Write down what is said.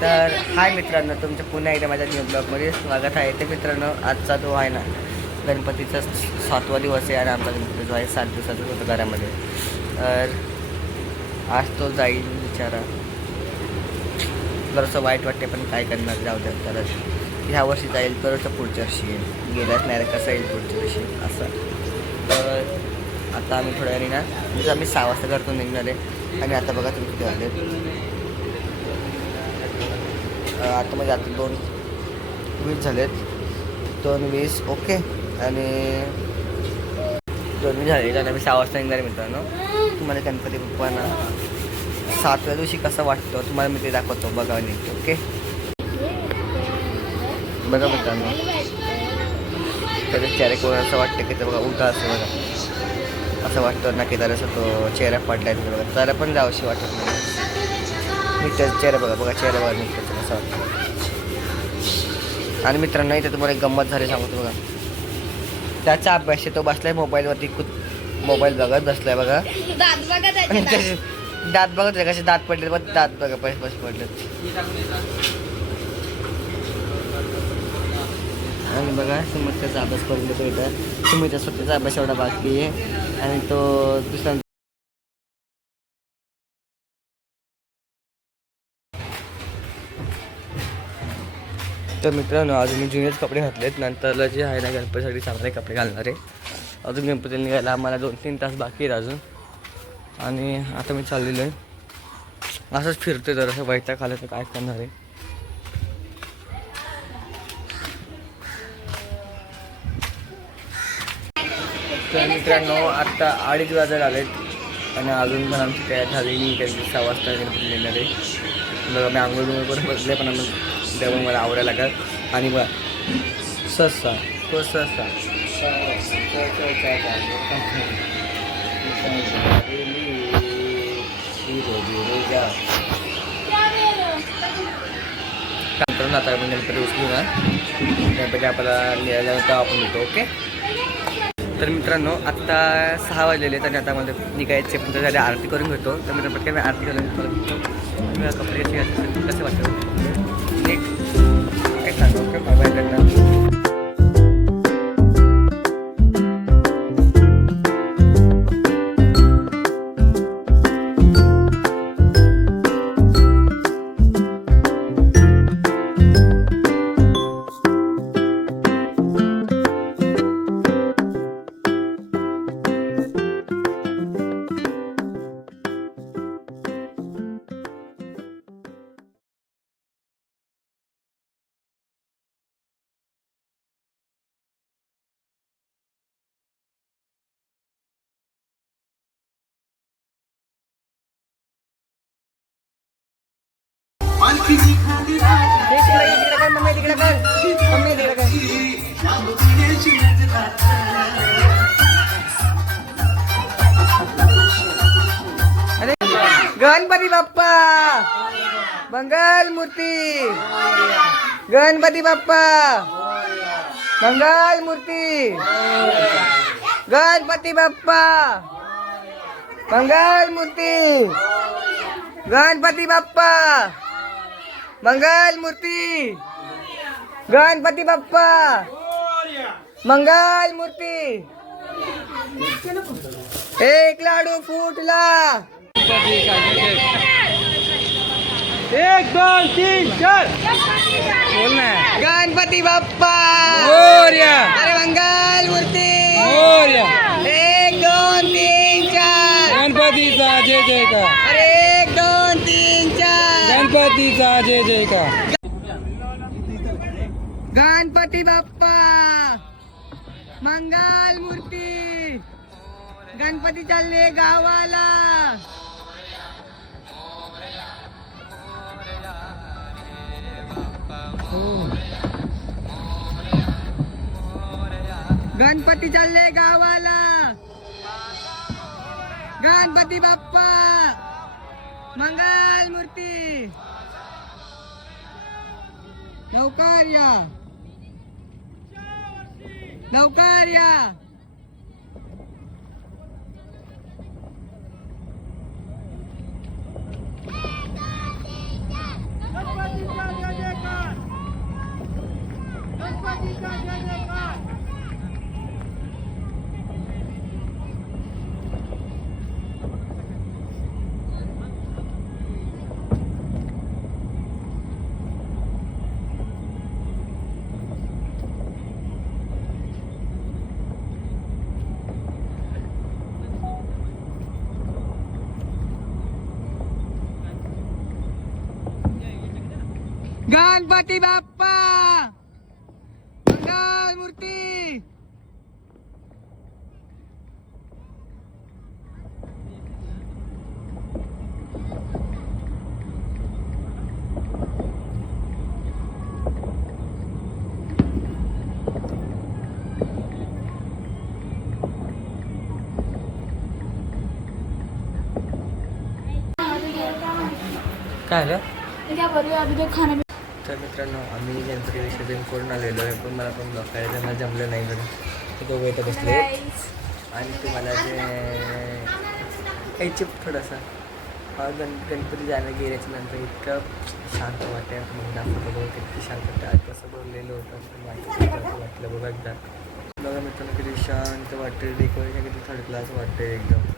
तर हाय मित्रांनो तुमच्या पुन्हा एकदा माझ्या न्यू ब्लॉगमध्ये स्वागत आहे. ते मित्रांनो आजचा जो आहे ना गणपतीचा सातवा दिवस आहे आणि आमचा गणपती जो आहे सात दिवसाचा होतो घरामध्ये. तर आज तो जाईल बिचारा जरासं वाईट वाटते पण काय करणार? जाऊ द्या तर ह्या वर्षी जाईल तरच पुढच्या वर्षी येईल. गेल्याच नाही कसं येईल पुढच्या वर्षी? असं. तर आता आम्ही थोड्या वेळी ना म्हणजे आम्ही सहा वाजता घरातून निघणार आहे. आणि आता बघा तुम्ही किती आले आता म्हणजे आता दोन वीस झालेत. दोन वीस ओके. आणि दोन वीस झाले आणि आम्ही सहा वाजता निघणार आहे मित्रांनो. तुम्हाला गणपती बाप्पांना सातव्या दिवशी कसं वाटतं तुम्हाला मी ते दाखवतो. बघा नीट ओके? बघा मित्रांनो. त्याच्या चेहरे कोण असं वाटतं की ते बघा उठा असं बघा. असं वाटतं ना की जरासं तो चेहरा पडला तिथे बघा. तर पण जावशी वाटत नाही. मी त्याचा चेहरा बघा बघा चेहरा बघा त्याचं कसं वाटतं आणि मित्रांनो इथे तुम्हाला एक गंमत झाली सांगतो बघा. त्याचा अभ्यास आहे, तो बसलाय मोबाईलवरती कुत मोबाईल बघत बसलाय बघा. दात बघा आणि त्याचे त्याचे दात बघत होते कसे दात पडले बघ दात बघा पैसे पैसे पडले आणि बघा सुमित्राचा अभ्यास करून देतो इथं. सुमित्रा स्वतःचा अभ्यास एवढा बाकी आहे. आणि तो दुसरा तर मित्रांनो अजून मी जुनेच कपडे घातलेत. नंतरला जे आहे ना गणपतीसाठी चांगले कपडे घालणार आहे. अजून गणपती निघायला आम्हाला दोन तीन तास बाकी आहेत अजून. आणि आता मी चाललेलो आहे. असंच फिरतोय जर असं वैताग खालं तर काय करणार आहे. तर मित्रांनो आत्ता अडीच वाजत आलेत. आणि अजून पण आमची तयार झाली मी कारण सहा वाजता गणपती येणार आहे. बघा मी आंघोळ बिंघोळ करून बसले पण आम्ही तेव्हा मला आवडायला लागत आणि बघा ससा तो ससा नंतर आता आपण गणपती उचलू ना गणपती आपल्याला निघाल्यानंतर आपण येतो ओके? तर मित्रांनो आत्ता सहा वाजलेले आहेत आणि आता मला निघायचे पण झाले आरती करून घेतो. तर मित्रांनो पटकन मी आरती करून घेतो. कपडे कसे घातले कसे वाटतं नीट काय सांगतो ओके बाय बाय करणार तिकडे तिकडे कर मम्मी तिकडे कर मम्मी तिकडे कर अरे गणपती बाप्पा मंगल मूर्ती गणपती बाप्पा मंगल मूर्ती गणपती बाप्पा मंगल मूर्ती गणपती बाप्पा मंगल मूर्ती. गणपती बाप्पा. मंगल मूर्ती. एक लाडू फुटला. एक दोन तीन चार. बोल ना. गणपती बाप्पा. अरे मंगल मूर्ती. एक दोन तीन चार. गणपतीचा जय जयकार. गणपतीचा जय जयकार. गणपती बाप्पा! मंगल मूर्ती! गणपती चालले गावाला! गणपती चालले गावाला! गणपती बाप्पा! मंगल मूर्ती. लवकर या. लवकर या. गणपती बाप्पा! मंगल मूर्ती! काय अभी तो खाने में तर मित्रांनो आम्ही गणपती विसर्जन करून आलेलो आहे पण मला पण बघायला मला जमलं नाही पण ते दोघं इथं बसले. आणि तुम्हाला जे यायचे थोडासा गण गणपती जायला गेल्याच्यानंतर इतकं शांत वाटते मग दाखवतो बघ किती शांत आज कसं भरलेलं होतं असं वाटतं वाटलं बघा एकदा. बघा मित्रांनो किती शांत वाटते डेकोरेशन किती थर्ड क्लास वाटते एकदम.